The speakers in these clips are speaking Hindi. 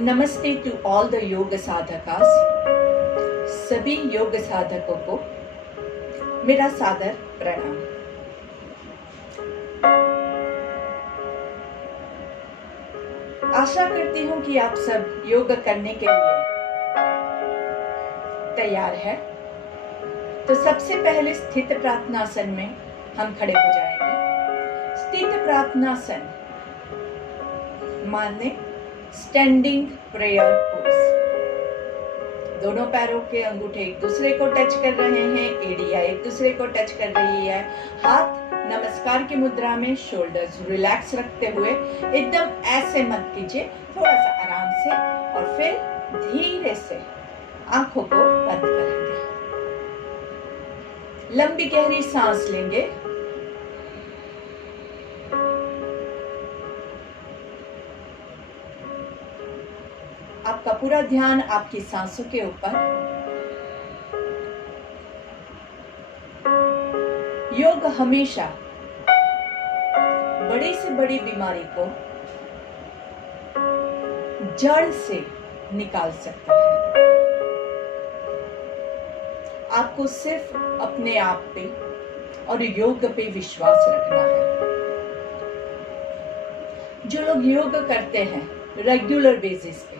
नमस्ते टू ऑल द योग साधकास। सभी योग साधकों को मेरा सादर प्रणाम। आशा करती हूँ कि आप सब योग करने के लिए तैयार है। तो सबसे पहले स्थित प्रार्थनासन में हम खड़े हो जाएंगे। स्थित प्रार्थनासन माने स्टैंडिंग प्रेयर पोज। दोनों पैरों के अंगूठे एक दूसरे को टच कर रहे हैं, एड़ियां एक दूसरे को टच कर रही है। हाथ नमस्कार की मुद्रा में, शोल्डर्स रिलैक्स रखते हुए एकदम ऐसे मत कीजिए, थोड़ा सा आराम से, और फिर धीरे से आंखों को बंद करेंगे। लंबी गहरी सांस लेंगे। आपका पूरा ध्यान आपकी सांसों के ऊपर। योग हमेशा बड़ी से बड़ी बीमारी को जड़ से निकाल सकता है। आपको सिर्फ अपने आप पे और योग पे विश्वास रखना है। जो लोग योग करते हैं रेगुलर बेसिस पे,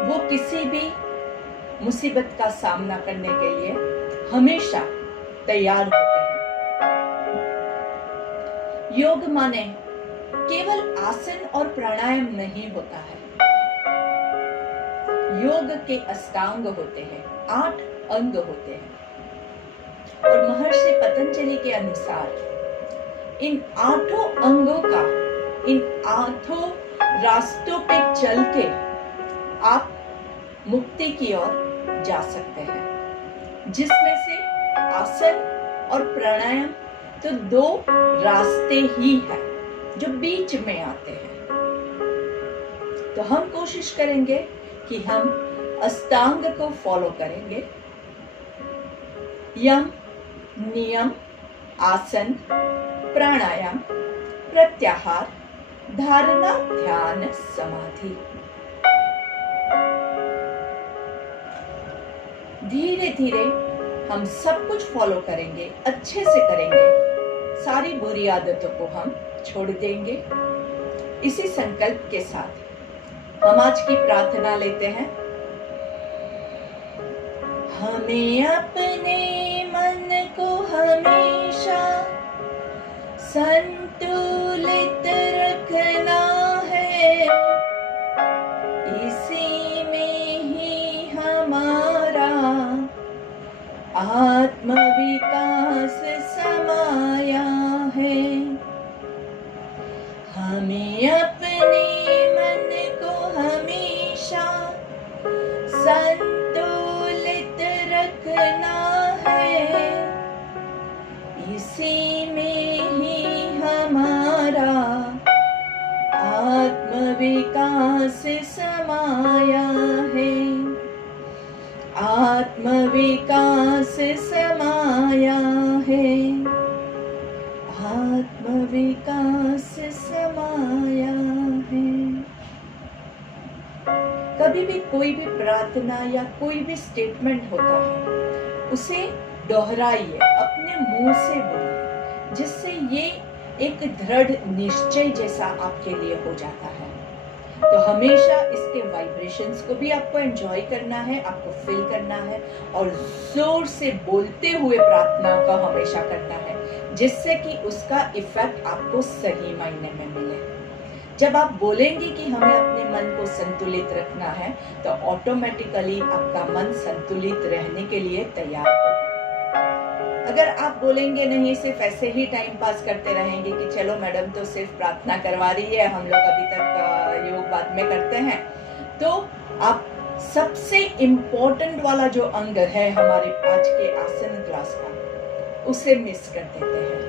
वो किसी भी मुसीबत का सामना करने के लिए हमेशा तैयार होते हैं। योग माने केवल आसन और प्राणायाम नहीं होता है। योग के अष्टांग होते हैं, 8 अंग होते हैं, और महर्षि पतंजलि के अनुसार इन 8 अंगों का, इन 8 रास्तों पे चल के आप मुक्ति की ओर जा सकते हैं, जिसमें से आसन और प्राणायाम तो 2 रास्ते ही हैं जो बीच में आते हैं। तो हम कोशिश करेंगे कि हम अष्टांग को फॉलो करेंगे। यम, नियम, आसन, प्राणायाम, प्रत्याहार, धारणा, ध्यान, समाधि। धीरे धीरे हम सब कुछ फॉलो करेंगे, अच्छे से करेंगे। सारी बुरी आदतों को हम छोड़ देंगे। इसी संकल्प के साथ हम आज की प्रार्थना लेते हैं। हमें अपने मन को हमेशा संतुलित रखना है। इसी में ही हमारा आत्मविकास समाया है। हमें अपने मन को हमेशा संतुलित रखना है। इसी में ही हमारा आत्मविकास समाया है। आत्मविकास समाया है। आत्मविकास समाया है। कभी भी कोई भी प्रार्थना या कोई भी स्टेटमेंट होता है, उसे दोहराइए, अपने मुंह से बोलिए, जिससे ये एक दृढ़ निश्चय जैसा आपके लिए हो जाता है। तो हमेशा इसके वाइब्रेशंस को भी आपको एंजॉय करना है, आपको फील करना है, और जोर से बोलते हुए प्रार्थना का हमेशा करना है, जिससे कि उसका इफेक्ट आपको सही मायने में मिले। जब आप बोलेंगे कि हमें अपने मन को संतुलित रखना है, तो ऑटोमेटिकली आपका मन संतुलित रहने के लिए तैयार होगा। अगर आप बोलेंगे नहीं, सिर्फ ऐसे ही टाइम पास करते रहेंगे कि चलो मैडम तो सिर्फ प्रार्थना करवा रही है, हम लोग अभी तक योग बाद में करते हैं, तो आप सबसे इम्पोर्टेंट वाला जो अंग है हमारे आज के आसन क्लास का, उसे मिस कर देते हैं।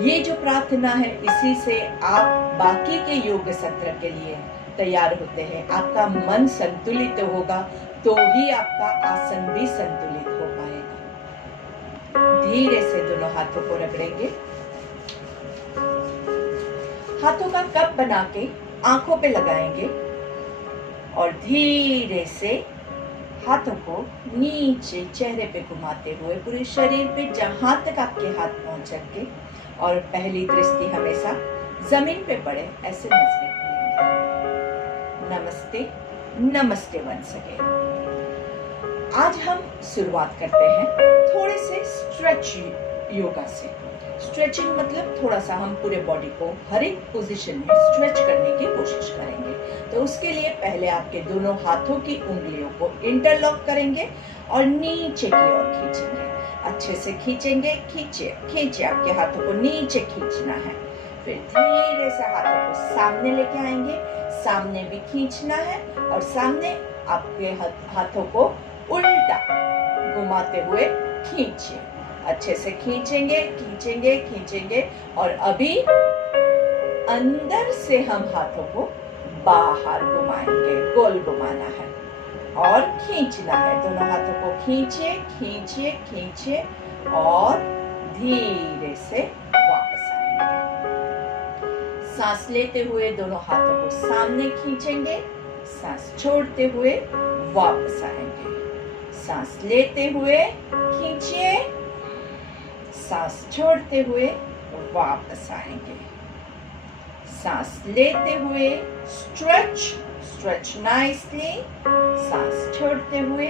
ये जो प्रार्थना है, इसी से आप बाकी के योग सत्र के लिए तैयार होते हैं। आपका मन संतुलित होगा तो ही आपका आसन भी संतुलित हो पाएगा। धीरे से दोनों हाथों को रगड़ेंगे। हाथों का कप बना के आंखों पे लगाएंगे और धीरे से हाथों को नीचे चेहरे पे घुमाते हुए पूरे शरीर पे जहां तक आपके हाथ पहुंच सके, और पहली दृष्टि हमेशा जमीन पे पड़े ऐसे नजरें खोलेंगे। नमस्ते, नमस्ते वंस अगेन। आज हम शुरुआत करते हैं थोड़े से स्ट्रेच योगा से। स्ट्रेचिंग मतलब थोड़ा सा हम पूरे बॉडी को हर एक पोजीशन में स्ट्रेच करने की कोशिश करेंगे। तो उसके लिए पहले आपके दोनों हाथों की उंगलियों को इंटरलॉक करेंगे और नीचे की ओर खींचेंगे। अच्छे से खींचेंगे, खींचे खींचे, आपके हाथों को नीचे खींचना है। फिर धीरे से हाथों को सामने लेके आएंगे, सामने भी खींचना है और सामने आपके हाथों को उल्टा घुमाते हुए खींचिए। अच्छे से खींचेंगे खींचेंगे खींचेंगे और अभी अंदर से हम हाथों को बाहर घुमाएंगे, गोल घुमाना है और खींचना है। दोनों हाथों को खींचिए खींचिए खींचिए और धीरे से वापस आएंगे। सांस लेते हुए दोनों हाथों को सामने खींचेंगे, सांस छोड़ते हुए वापस आएंगे। सांस लेते हुए खींचिए, सांस छोड़ते हुए वापस आएंगे। सांस लेते हुए स्ट्रेच स्ट्रेच नाइसली, सांस छोड़ते हुए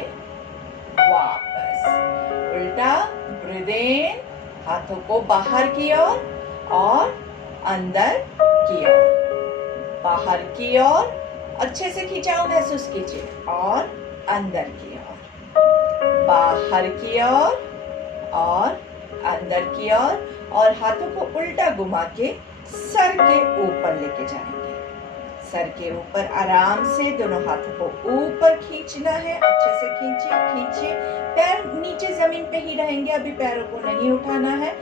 वापस उल्टा। ब्रीथ इन, हाथों को बाहर की ओर और अंदर की ओर, बाहर की ओर अच्छे से खिंचाव महसूस कीजिए और अंदर की ओर, बाहर की ओर और अंदर की ओर, और हाथों को उल्टा घुमा के सर के ऊपर लेके जाएंगे। सर के ऊपर आराम से दोनों हाथों को ऊपर खींचना है। अच्छे से खींचिए खींचिए, पैर नीचे जमीन पे ही रहेंगे, अभी पैरों को नहीं उठाना है।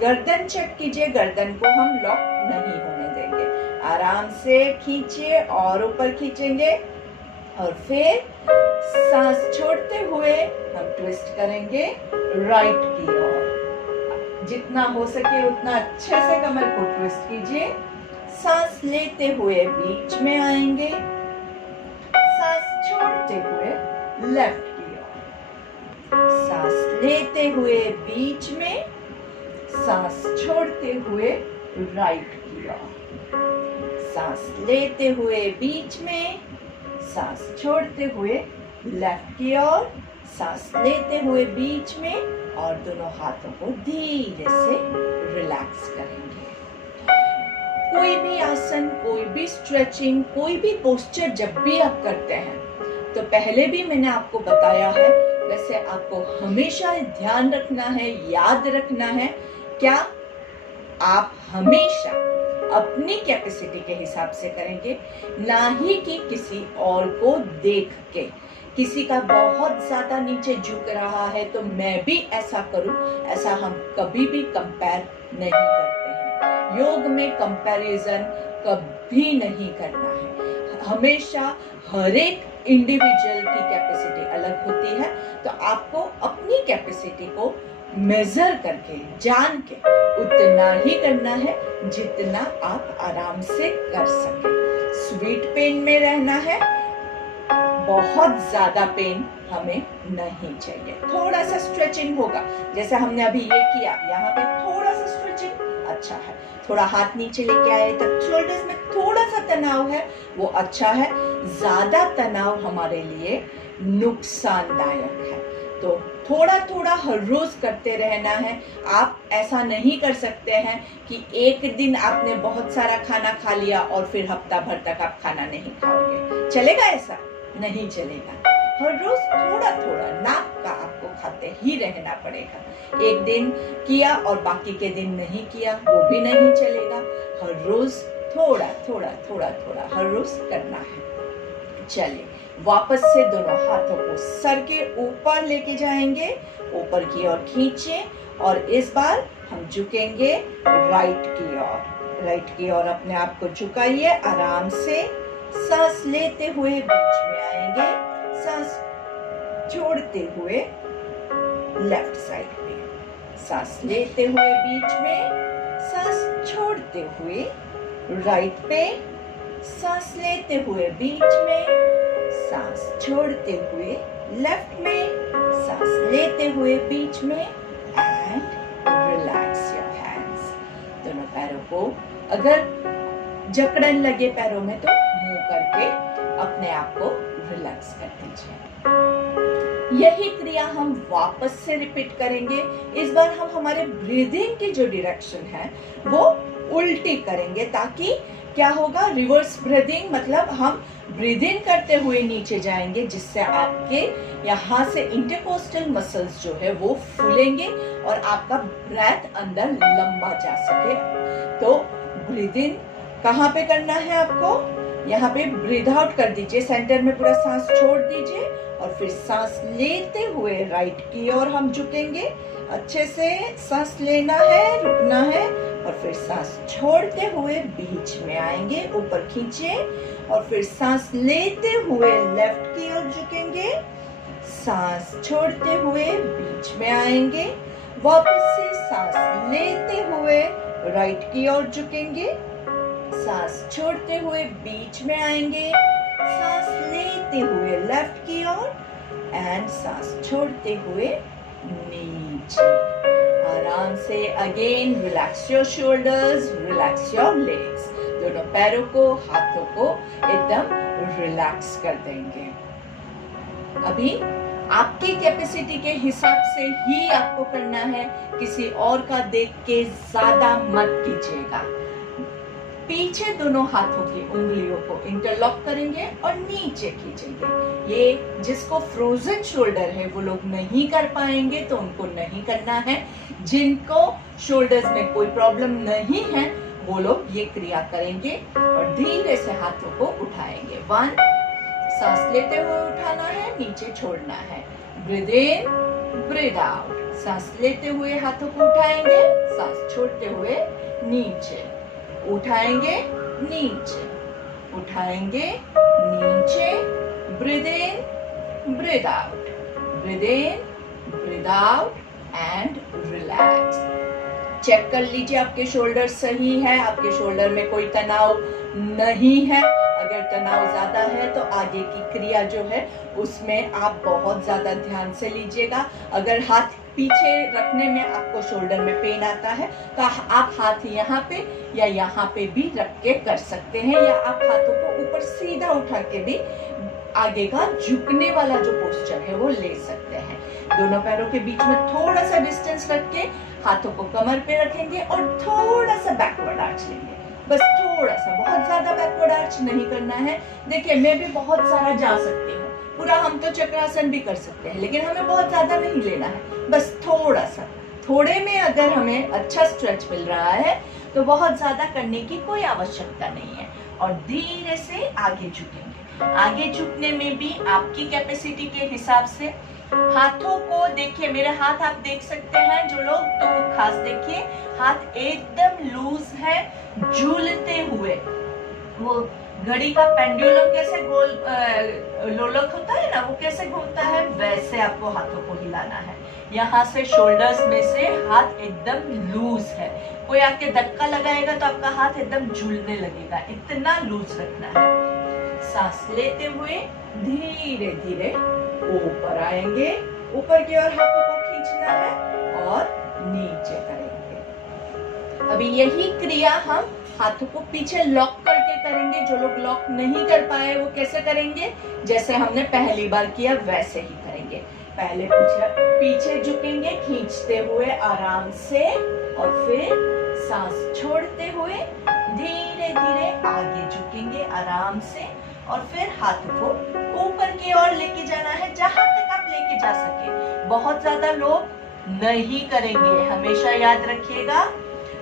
गर्दन चेक कीजिए, गर्दन को हम लॉक नहीं होने देंगे। आराम से खींचिए और ऊपर खींचेंगे और फिर सांस छोड़ते हुए हम ट्विस्ट करेंगे राइट की ओर। जितना हो सके उतना अच्छे से कमर को ट्विस्ट कीजिए। सांस लेते हुए बीच में आएंगे, सांस छोड़ते हुए लेफ्ट की ओर, सांस लेते हुए बीच में, सांस छोड़ते हुए राइट की ओर, सांस लेते हुए बीच में, सांस छोड़ते हुए लेफ्ट की ओर, सांस लेते हुए बीच में, और दोनों हाथों को धीरे से रिलैक्स करेंगे। कोई भी आसन, कोई भी स्ट्रेचिंग, कोई भी पोस्चर जब भी आप करते हैं तो पहले भी मैंने आपको बताया है, वैसे आपको हमेशा ध्यान रखना है, याद रखना है, क्या आप हमेशा अपनी कैपेसिटी के हिसाब से करेंगे, ना ही कि किसी और को देख के। किसी का बहुत ज्यादा नीचे झुक रहा है तो मैं भी ऐसा करूं, ऐसा हम कभी भी कंपेयर नहीं करते हैं। योग में कंपैरिजन कभी नहीं करना है। हमेशा हर एक इंडिविजुअल की कैपेसिटी अलग होती है, तो आपको अपनी कैपेसिटी को मेजर करके, जान के उतना ही करना है जितना आप आराम से कर सके। स्वीट पेन में रहना है, बहुत ज्यादा पेन हमें नहीं चाहिए। थोड़ा सा स्ट्रेचिंग होगा, जैसे हमने अभी ये किया, यहाँ पे थोड़ा सा स्ट्रेचिंग अच्छा है। थोड़ा हाथ नीचे लेके आए तब शोल्डर्स में थोड़ा सा तनाव है, वो अच्छा है। ज्यादा तनाव हमारे लिए नुकसानदायक है, तो थोड़ा थोड़ा हर रोज करते रहना है। आप ऐसा नहीं कर सकते हैं कि एक दिन आपने बहुत सारा खाना खा लिया और फिर हफ्ता भर तक आप खाना नहीं खाओगे। चलेगा? ऐसा नहीं चलेगा। हर रोज थोड़ा थोड़ा नाक का आपको खाते ही रहना पड़ेगा। एक दिन किया और बाकी के दिन नहीं किया, वो भी नहीं चलेगा। हर रोज थोड़ा थोड़ा थोड़ा थोड़ा हर रोज करना है। चलिए, वापस से दोनों हाथों को सर के ऊपर लेके जाएंगे, ऊपर की ओर खींचे और इस बार हम झुकेंगे राइट की ओर। राइट की ओर अपने आप को झुकाइए आराम से। सांस लेते हुए बीच में आएंगे, सांस छोड़ते हुए लेफ्ट साइड पे, सांस लेते हुए बीच में, सांस छोड़ते हुए राइट पे, सांस लेते हुए बीच में, सांस छोड़ते हुए लेफ्ट में, सांस लेते हुए बीच में एंड रिलैक्स योर हैंड्स। दोनों पैरों को अगर जकड़न लगे पैरों में तो मुंह करके अपने आप को रिलैक्स कर दीजिए। यही क्रिया हम वापस से रिपीट करेंगे। इस बार हम हमारे ब्रीदिंग की जो डायरेक्शन है वो उल्टी करेंगे, ताकि क्या होगा, रिवर्स ब्रीदिंग, मतलब हम ब्रीदिंग करते हुए नीचे जाएंगे, जिससे आपके यहाँ से इंटरकोस्टल मसल्स जो है वो फूलेंगे और आपका ब्रेथ अंदर लंबा जा सके। तो ब्रीदिंग कहाँ पे करना है आपको, यहाँ पे ब्रीथ आउट कर दीजिए, सेंटर में पूरा सांस छोड़ दीजिए और फिर सांस लेते हुए राइट की ओर हम झुकेंगे। अच्छे से सांस लेना है, रुकना है और फिर सांस छोड़ते हुए बीच में आएंगे, ऊपर खींचे और फिर सांस लेते हुए लेफ्ट की ओर झुकेंगे, सांस छोड़ते हुए बीच में आएंगे, वापस से सांस लेते हुए राइट की ओर झुकेंगे, सांस छोड़ते हुए बीच में आएंगे, सांस लेते हुए लेफ्ट की ओर एंड सांस छोड़ते हुए नीचे। आराम से again relax your shoulders, relax your legs. दोनों पैरों को, हाथों को एकदम रिलैक्स कर देंगे। अभी आपकी कैपेसिटी के हिसाब से ही आपको करना है, किसी और का देख के ज्यादा मत कीजिएगा। पीछे दोनों हाथों की उंगलियों को इंटरलॉक करेंगे और नीचे खींचेंगे। ये जिसको फ्रोजन शोल्डर है वो लोग नहीं कर पाएंगे तो उनको नहीं करना है। जिनको शोल्डर्स में कोई प्रॉब्लम नहीं है वो लोग ये क्रिया करेंगे और धीरे से हाथों को उठाएंगे। 1, सांस लेते हुए उठाना है, नीचे छोड़ना है। Breathe in, breathe out. सांस लेते हुए हाथों को उठाएंगे, सांस छोड़ते हुए नीचे, उठाएंगे नीचे, उठाएंगे नीचे। Breathe in, breathe out, breathe in, breathe out and relax. Check कर लीजिए आपके शोल्डर सही है, आपके शोल्डर में कोई तनाव नहीं है। अगर तनाव ज्यादा है तो आगे की क्रिया जो है उसमें आप बहुत ज्यादा ध्यान से लीजिएगा। अगर हाथ पीछे रखने में आपको शोल्डर में पेन आता है तो आप हाथ यहाँ पे या यहाँ पे भी रख के कर सकते हैं, या आप हाथों को ऊपर सीधा उठा के भी आगे का झुकने वाला जो पोस्चर है वो ले सकते हैं। दोनों पैरों के बीच में थोड़ा सा डिस्टेंस रख के हाथों को कमर पे रखेंगे और थोड़ा सा बैकवर्ड आर्च लेंगे, बस थोड़ा सा, बहुत ज्यादा बैकवर्ड आर्च नहीं करना है। देखिए मैं भी बहुत सारा जा सकती हूँ, पूरा हम तो चक्रासन भी कर सकते हैं, लेकिन हमें बहुत ज्यादा नहीं लेना है, बस थोड़ा सा। थोड़े में अगर हमें अच्छा स्ट्रेच मिल रहा है तो बहुत ज्यादा करने की कोई आवश्यकता नहीं है। और धीरे से आगे झुकेंगे। आगे झुकने में भी आपकी कैपेसिटी के हिसाब से हाथों को देखिए, मेरे हाथ आप देख सकते हैं जो लोग, तो खास देखिए हाथ एकदम लूज है, झूलते हुए। वो घड़ी का पेंडुलम कैसे गोल लोलक होता है ना, वो कैसे घूमता है, वैसे आपको हाथों को हिलाना है। यहाँ से शोल्डर्स में से हाथ एकदम लूज है। कोई आके धक्का लगाएगा तो आपका हाथ एकदम झूलने लगेगा, इतना लूज रखना है। सांस लेते हुए धीरे धीरे ऊपर आएंगे, ऊपर की ओर हाथों को खींचना है और नीचे करेंगे। अभी यही क्रिया हम हाथों को पीछे लॉक करके करेंगे। जो लोग लॉक नहीं कर पाए वो कैसे करेंगे, जैसे हमने पहली बार किया वैसे ही करेंगे। पहले पीछे झुकेंगे खींचते हुए आराम से, और फिर सांस छोड़ते हुए धीरे धीरे आगे झुकेंगे आराम से, और फिर हाथों को ऊपर की ओर लेके जाना है, जहां तक आप लेके जा सके। बहुत ज्यादा लोग नहीं करेंगे, हमेशा याद रखिएगा,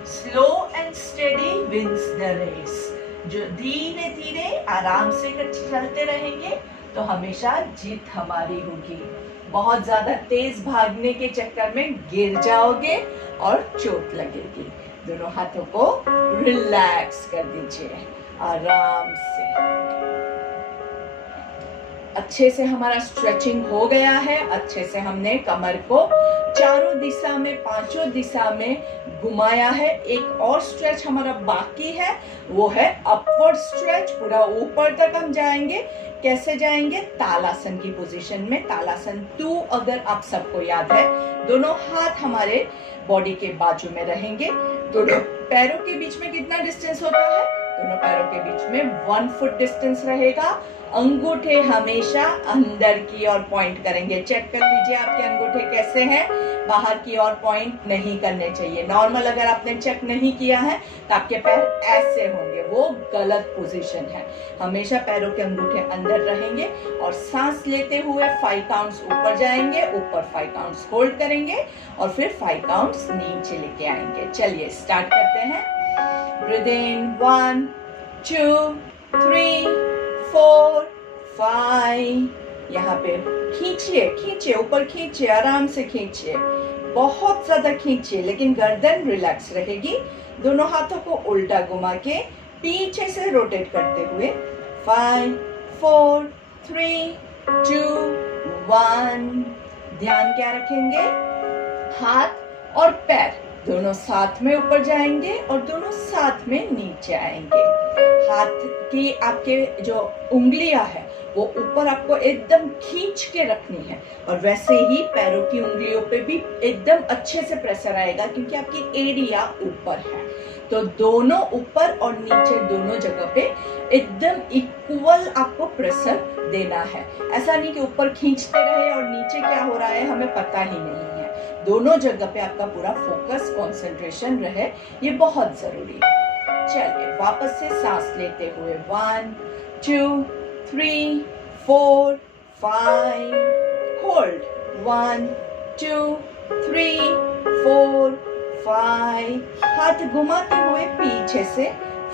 slow and steady wins the race. जो धीरे धीरे आराम से चलते रहेंगे तो हमेशा जीत हमारी होगी। बहुत ज्यादा तेज भागने के चक्कर में गिर जाओगे और चोट लगेगी। दोनों हाथों को रिलैक्स कर दीजिए आराम से। अच्छे से हमारा स्ट्रेचिंग हो गया है, अच्छे से हमने कमर को चारों दिशा में, पांचों दिशा में घुमाया है। एक और स्ट्रेच हमारा बाकी है, वो है अपवर्ड स्ट्रेच। पूरा ऊपर तक हम जाएंगे। कैसे जाएंगे? तालासन की पोजीशन में। तालासन 2 अगर आप सबको याद है, दोनों हाथ हमारे बॉडी के बाजू में रहेंगे। दोनों पैरों के बीच में कितना डिस्टेंस होता है? दोनों पैरों के बीच में 1 फुट डिस्टेंस रहेगा। अंगूठे हमेशा अंदर की ओर पॉइंट करेंगे। चेक कर लीजिए आपके अंगूठे कैसे हैं। बाहर की ओर पॉइंट नहीं करने चाहिए। नॉर्मल अगर आपने चेक नहीं किया है तो आपके पैर ऐसे होंगे, वो गलत पोजीशन है। हमेशा पैरों के अंगूठे अंदर रहेंगे और सांस लेते हुए 5 काउंट्स ऊपर जाएंगे, ऊपर 5 काउंट्स होल्ड करेंगे और फिर 5 काउंट्स नीचे लेके आएंगे। चलिए स्टार्ट करते हैं। ब्रीथ इन 1 2 3 4 5। यहाँ पे खींचिए, खींचिए, ऊपर खींचिए, आराम से खींचिए, बहुत ज्यादा खींचिए, लेकिन गर्दन रिलैक्स रहेगी। दोनों हाथों को उल्टा घुमा के पीछे से रोटेट करते हुए 5 4 3 2 1। ध्यान क्या रखेंगे? हाथ और पैर दोनों साथ में ऊपर जाएंगे और दोनों साथ में नीचे आएंगे। हाथ की आपके जो उंगलियां है वो ऊपर आपको एकदम खींच के रखनी है और वैसे ही पैरों की उंगलियों पे भी एकदम अच्छे से प्रेशर आएगा, क्योंकि आपकी एड़ियां ऊपर है। तो दोनों ऊपर और नीचे दोनों जगह पे एकदम इक्वल आपको प्रेशर देना है। ऐसा नहीं कि ऊपर खींचते रहे और नीचे क्या हो रहा है हमें पता ही नहीं है। दोनों जगह पे आपका पूरा फोकस, कंसंट्रेशन रहे, ये बहुत जरूरी है। चलिए वापस से सांस लेते हुए 1 2 3 4 5 होल्ड 1 2 3 4 5। हाथ घुमाते हुए पीछे से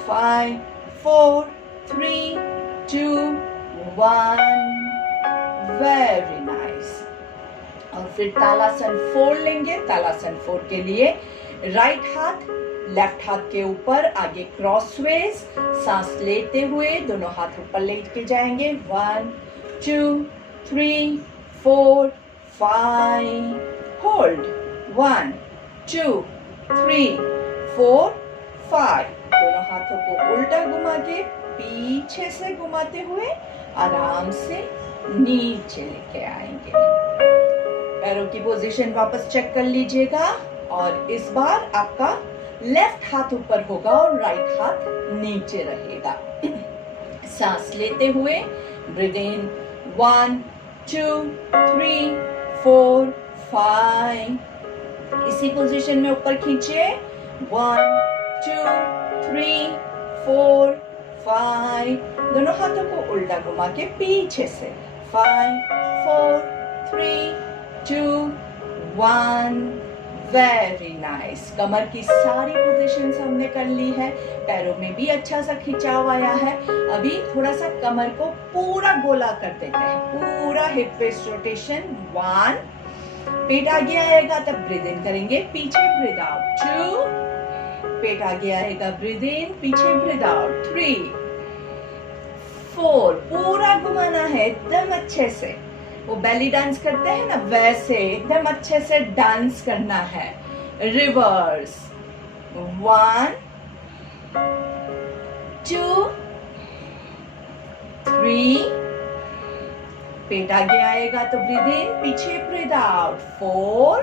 5 4 3 2 1। Very nice. और फिर तालासन 4 लेंगे। तालासन 4 के लिए राइट हाथ लेफ्ट हाथ के ऊपर आगे क्रॉसवेज, सांस लेते हुए दोनों हाथ ऊपर लेट के जाएंगे। 1 2 3 4 5 होल्ड 1 2 3 4 5। दोनों हाथों को उल्टा घुमा के पीछे से घुमाते हुए आराम से नीचे लेके आएंगे। पैरों की पोजीशन वापस चेक कर लीजिएगा और इस बार आपका लेफ्ट हाथ ऊपर होगा और राइट हाथ नीचे रहेगा। सांस लेते हुए ब्रीथ इन 1 2 3 4 5। इसी पोजीशन में ऊपर खींचिए 1 2 3 4 5। दोनों हाथों को उल्टा घुमा के पीछे से 5 4 3 2 1। Very nice. कमर की सारी पोजीशंस हमने कर ली है। पैरों में भी अच्छा सा खिंचाव आया है। अभी थोड़ा सा कमर को पूरा गोला कर देते हैं, पूरा हिप वेस्ट रोटेशन। 1। पेट आगे आएगा तब ब्रीथ इन करेंगे, पीछे ब्रीथ आउट। 2। पेट आगे आएगा, ब्रीथ इन, पीछे ब्रीथ आउट। 3 4। पूरा घुमाना है एकदम अच्छे से। वो बेली डांस करते हैं ना, वैसे एकदम अच्छे से डांस करना है। रिवर्स 1 2 3। पेट आगे आएगा तो ब्रीथ इन, पीछे breathe out. 4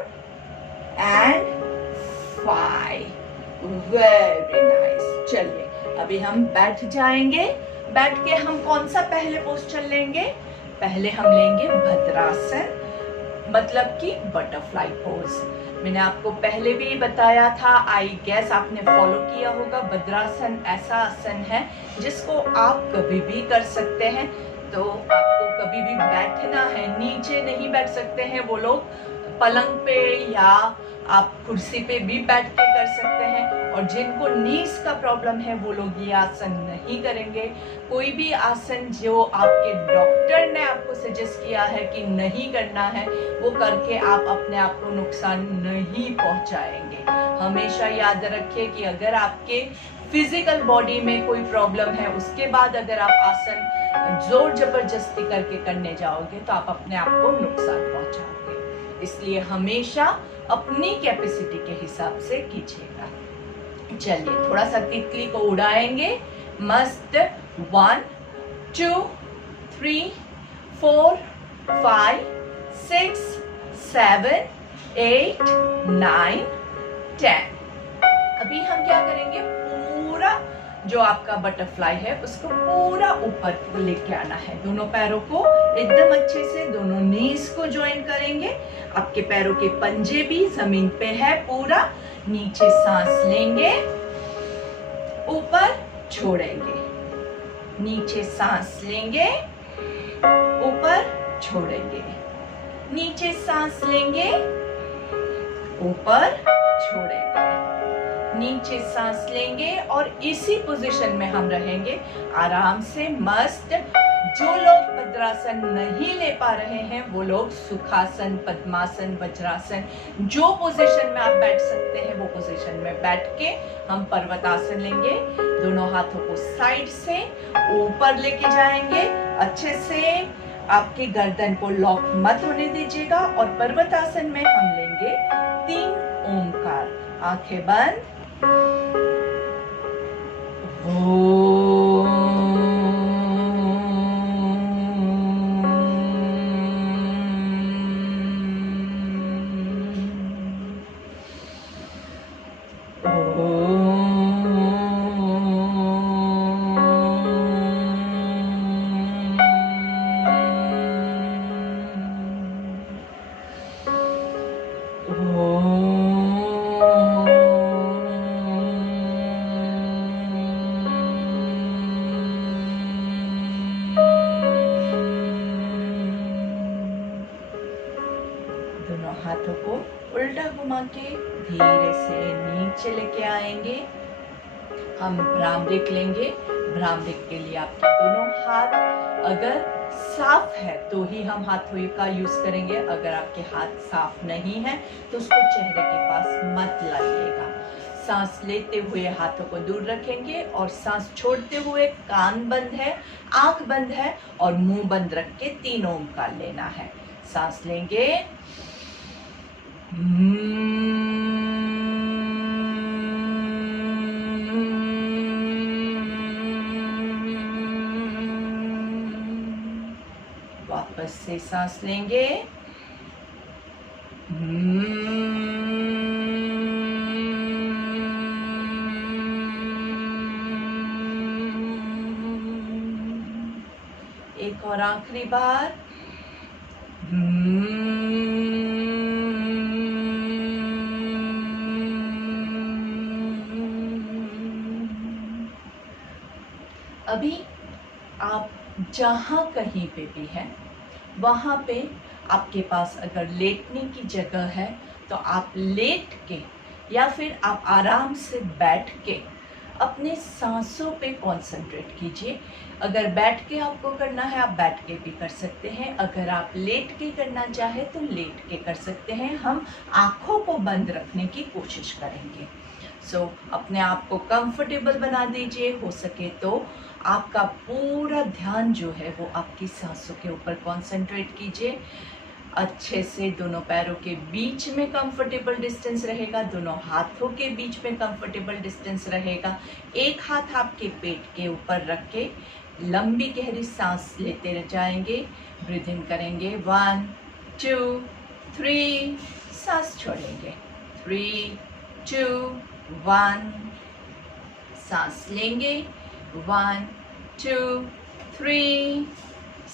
and 5। Very nice. चलिए अभी हम बैठ जाएंगे। बैठ के हम कौन सा पहले पोस्चर लेंगे? पहले हम लेंगे भद्रासन, मतलब कि बटरफ्लाई पोज। मैंने आपको पहले भी बताया था, आई गेस आपने फॉलो किया होगा। भद्रासन ऐसा आसन है जिसको आप कभी भी कर सकते हैं। तो आपको कभी भी बैठना है, नीचे नहीं बैठ सकते हैं वो लोग, पलंग पे या आप कुर्सी पे भी बैठ के कर सकते हैं। और जिनको नीज का प्रॉब्लम है वो लोग ये आसन नहीं करेंगे। कोई भी आसन जो आपके डॉक्टर ने आपको सजेस्ट किया है कि नहीं करना है, वो करके आप अपने आप को नुकसान नहीं पहुंचाएंगे। हमेशा याद रखिए कि अगर आपके फिजिकल बॉडी में कोई प्रॉब्लम है, उसके बाद अगर आप आसन जोर जबरदस्ती करके करने जाओगे तो आप अपने आप को नुकसान पहुंचाओगे। इसलिए हमेशा अपनी कैपेसिटी के हिसाब से कीजिएगा। चलिए थोड़ा सा तितली को उड़ाएंगे मस्त। 1 2 3 4 5 6 7 8 9 10। अभी हम क्या करेंगे, पूरा जो आपका बटरफ्लाई है उसको पूरा ऊपर लेके आना है। दोनों पैरों को एकदम अच्छे से, दोनों नीज को ज्वाइन करेंगे। आपके पैरों के पंजे भी जमीन पे है पूरा। नीचे सांस लेंगे, ऊपर छोड़ेंगे, नीचे सांस लेंगे, ऊपर छोड़ेंगे, नीचे सांस लेंगे, ऊपर छोड़ेंगे, नीचे सांस लेंगे और इसी पोजीशन में हम रहेंगे आराम से मस्त। जो लोग भद्रासन नहीं ले पा रहे हैं वो लोग सुखासन, पद्मासन, वज्रासन, जो पोजीशन में आप बैठ सकते हैं वो पोजीशन में बैठ के हम पर्वतासन लेंगे। दोनों हाथों को साइड से ऊपर लेके जाएंगे अच्छे से। आपके गर्दन को लॉक मत होने दीजिएगा। और पर्वतासन में हम लेंगे 3 ओमकार। आंखें बंद। दोनों हाथों को उल्टा घुमा के धीरे से नीचे लेके आएंगे। हम भ्रामरिक लेंगे। भ्रामरिक के लिए आपके दोनों हाथ अगर साफ है तो ही हम हाथों का यूज करेंगे। अगर आपके हाथ साफ नहीं है तो उसको चेहरे के पास मत लाइएगा। सांस लेते हुए हाथों को दूर रखेंगे और सांस छोड़ते हुए कान बंद है, आंख बंद है और मुंह बंद रख के 3 ओमकार लेना है। सांस लेंगे, वापस से सांस लेंगे, एक और आखिरी बार, अभी आप जहां कहीं पे भी हैं वहां पे आपके पास अगर लेटने की जगह है तो आप लेट के या फिर आप आराम से बैठ के अपने सांसों पे कंसंट्रेट कीजिए। अगर बैठ के आपको करना है आप बैठ के भी कर सकते हैं। अगर आप लेट के करना चाहे तो लेट के कर सकते हैं। हम आंखों को बंद रखने की कोशिश करेंगे। अपने आप को कंफर्टेबल बना दीजिए। हो सके तो आपका पूरा ध्यान जो है वो आपकी सांसों के ऊपर कंसंट्रेट कीजिए। अच्छे से दोनों पैरों के बीच में कंफर्टेबल डिस्टेंस रहेगा, दोनों हाथों के बीच में कंफर्टेबल डिस्टेंस रहेगा। एक हाथ आपके पेट के ऊपर रख के लंबी गहरी सांस लेते रह जाएंगे। ब्रीथ इन करेंगे 1 2 3, सांस छोड़ेंगे 3 2 1, सांस लेंगे 1 2 3,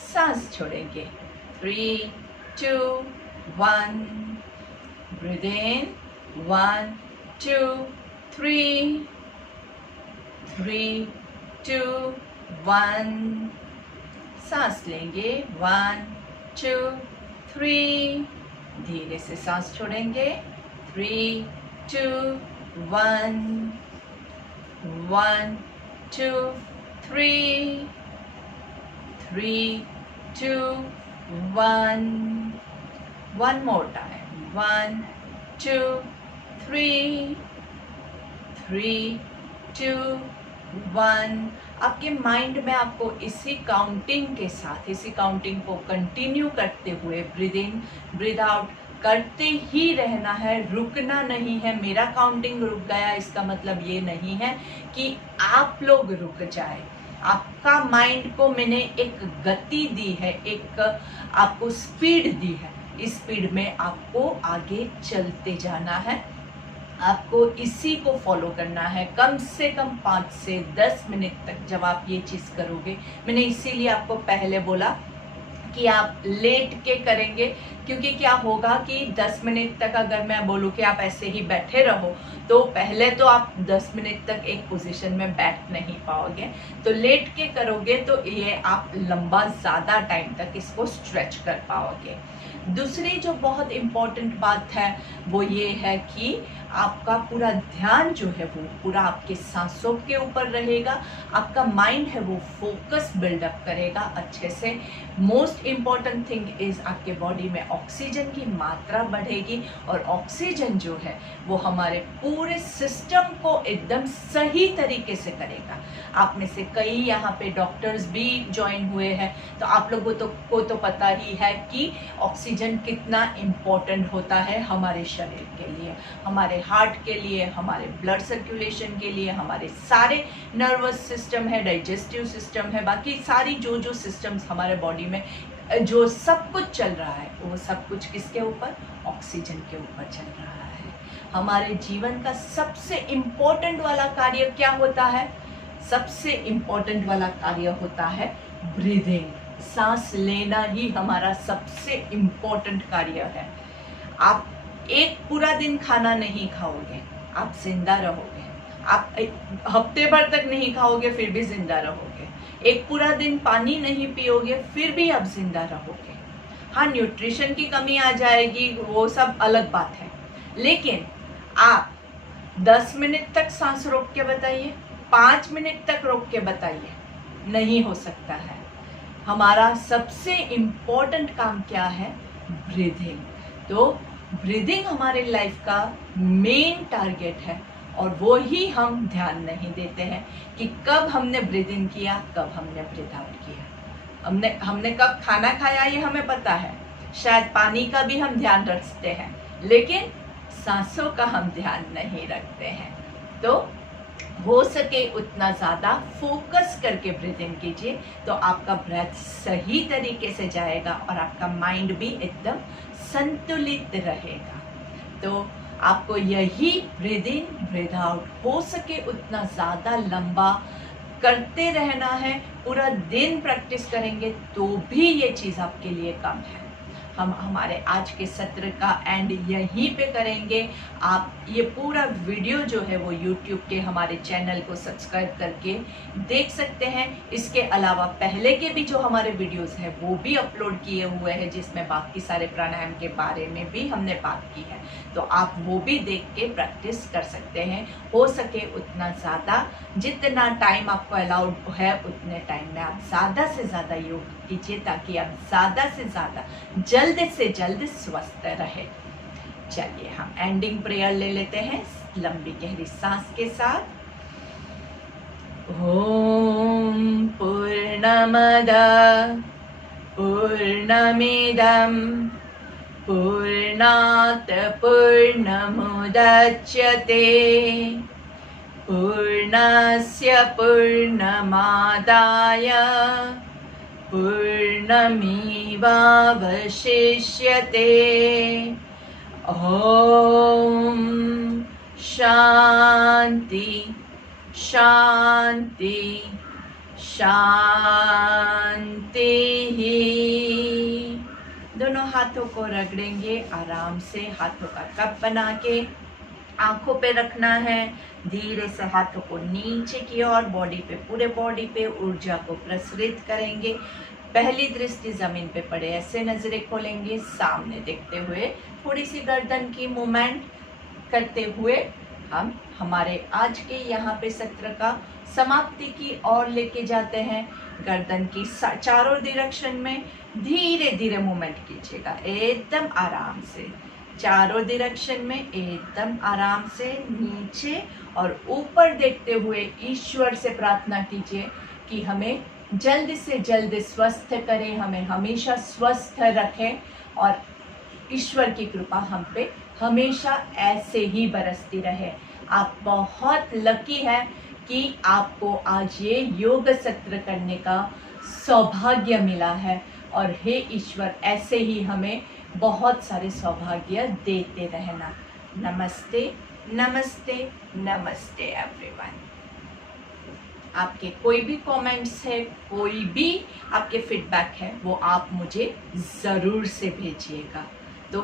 सांस छोड़ेंगे 3 2 1, ब्रीथ इन 1 2 3 3 2 1, सांस लेंगे 1 2 3, धीरे से सांस छोड़ेंगे 3 2 1 1 2 3 3 2 1, one more time 1 2 3 3 2 1। आपके माइंड में आपको इसी काउंटिंग के साथ, इसी काउंटिंग को कंटिन्यू करते हुए ब्रीद इन ब्रीद आउट करते ही रहना है, रुकना नहीं है। मेरा काउंटिंग रुक गया इसका मतलब ये नहीं है कि आप लोग रुक जाए। आपका माइंड को मैंने एक गति दी है, एक आपको स्पीड दी है। इस स्पीड में आपको आगे चलते जाना है, आपको इसी को फॉलो करना है कम से कम 5 से 10 मिनट तक। जब आप ये चीज़ करोगे, मैंने इसीलिए आपको पहले बोला कि आप लेट के करेंगे, क्योंकि क्या होगा कि 10 मिनट तक अगर मैं बोलूँ कि आप ऐसे ही बैठे रहो, तो पहले तो आप 10 मिनट तक एक पोजीशन में बैठ नहीं पाओगे। तो लेट के करोगे तो ये आप लंबा ज़्यादा टाइम तक इसको स्ट्रेच कर पाओगे। दूसरी जो बहुत इम्पॉर्टेंट बात है वो ये है कि आपका पूरा ध्यान जो है वो पूरा आपके सांसों के ऊपर रहेगा। आपका माइंड है वो फोकस बिल्डअप करेगा अच्छे से। मोस्ट इम्पॉर्टेंट थिंग इज आपके बॉडी में ऑक्सीजन की मात्रा बढ़ेगी, और ऑक्सीजन जो है वो हमारे पूरे सिस्टम को एकदम सही तरीके से करेगा। आप में से कई यहाँ पे डॉक्टर्स भी ज्वाइन हुए हैं, तो आप लोगों को तो पता ही है कि ऑक्सीजन कितना इम्पोर्टेंट होता है हमारे शरीर के लिए, हमारे हार्ट के लिए, हमारे ब्लड सर्कुलेशन के लिए, हमारे सारे नर्वस सिस्टम है, डाइजेस्टिव सिस्टम है, बाकी सारी जो सिस्टम्स हमारे बॉडी में जो सब कुछ चल रहा है, वो सब कुछ किसके ऊपर? ऑक्सीजन के ऊपर चल रहा है। हमारे जीवन का सबसे इम्पोर्टेंट वाला कार्य क्या होता है? सबसे इम्पोर्टेंट वाला कार्य होता है ब्रीदिंग। सांस लेना ही हमारा सबसे इम्पोर्टेंट कार्य है। आप एक पूरा दिन खाना नहीं खाओगे, आप जिंदा रहोगे। आप हफ्ते भर तक नहीं खाओगे, फिर भी जिंदा रहोगे। एक पूरा दिन पानी नहीं पियोगे, फिर भी आप जिंदा रहोगे। हाँ, न्यूट्रिशन की कमी आ जाएगी, वो सब अलग बात है, लेकिन आप 10 मिनट तक सांस रोक के बताइए, 5 मिनट तक रोक के बताइए, नहीं हो सकता है। हमारा सबसे इम्पोर्टेंट काम क्या है? ब्रीदिंग। तो ब्रीदिंग हमारे लाइफ का मेन टारगेट है, और वो ही हम ध्यान नहीं देते हैं कि कब हमने ब्रीदिंग किया, कब हमने ब्रीथ आउट किया। हमने कब खाना खाया ये हमें पता है, शायद पानी का भी हम ध्यान रखते हैं, लेकिन सांसों का हम ध्यान नहीं रखते हैं। तो हो सके उतना ज़्यादा फोकस करके ब्रीदिंग कीजिए, तो आपका ब्रेथ सही तरीके से जाएगा और आपका माइंड भी एकदम संतुलित रहेगा। तो आपको यही ब्रीद इन ब्रीद आउट हो सके उतना ज़्यादा लंबा करते रहना है। पूरा दिन प्रैक्टिस करेंगे तो भी ये चीज़ आपके लिए कम है। हम हमारे आज के सत्र का एंड यहीं पे करेंगे। आप ये पूरा वीडियो जो है वो YouTube के हमारे चैनल को सब्सक्राइब करके देख सकते हैं। इसके अलावा पहले के भी जो हमारे वीडियोस हैं वो भी अपलोड किए हुए हैं, जिसमें बाकी सारे प्राणायाम के बारे में भी हमने बात की है, तो आप वो भी देख के प्रैक्टिस कर सकते हैं। हो सके उतना ज़्यादा, जितना टाइम आपको अलाउड है उतने टाइम में आप ज़्यादा से ज़्यादा योग कीजिए, ताकि आप ज़्यादा से ज़्यादा जल्द से जल्द स्वस्थ रहे। चलिए हम एंडिंग प्रेयर ले लेते हैं लंबी गहरी सांस के साथ। ओम पूर्णमद पूर्णमिदं पूर्णात् पूर्णमुदच्यते पूर्णस्य पूर्णमादाय पूर्णमेवावशिष्यते। ओम शांति शांति शांति। दोनों हाथों को रगड़ेंगे आराम से, हाथों का कप बना के आंखों पे रखना है। धीरे से हाथों को नीचे की ओर बॉडी पे, पूरे बॉडी पे ऊर्जा को प्रसरित करेंगे। पहली दृष्टि जमीन पे पड़े ऐसे नजरें खोलेंगे, सामने देखते हुए थोड़ी सी गर्दन की मूवमेंट करते हुए हम हमारे आज के यहाँ पे सत्र का समाप्ति की ओर लेके जाते हैं। गर्दन की चारों डायरेक्शन में धीरे धीरे मूवमेंट कीजिएगा, एकदम आराम से, चारों डायरेक्शन में एकदम आराम से नीचे और ऊपर देखते हुए ईश्वर से प्रार्थना कीजिए कि हमें जल्द से जल्द स्वस्थ करें, हमें हमेशा स्वस्थ रखें और ईश्वर की कृपा हम पे हमेशा ऐसे ही बरसती रहे। आप बहुत लकी है कि आपको आज ये योग सत्र करने का सौभाग्य मिला है। और हे ईश्वर, ऐसे ही हमें बहुत सारे सौभाग्य देते रहना। नमस्ते नमस्ते नमस्ते एवरीवन। आपके कोई भी कमेंट्स है, कोई भी आपके फीडबैक है, वो आप मुझे ज़रूर से भेजिएगा। तो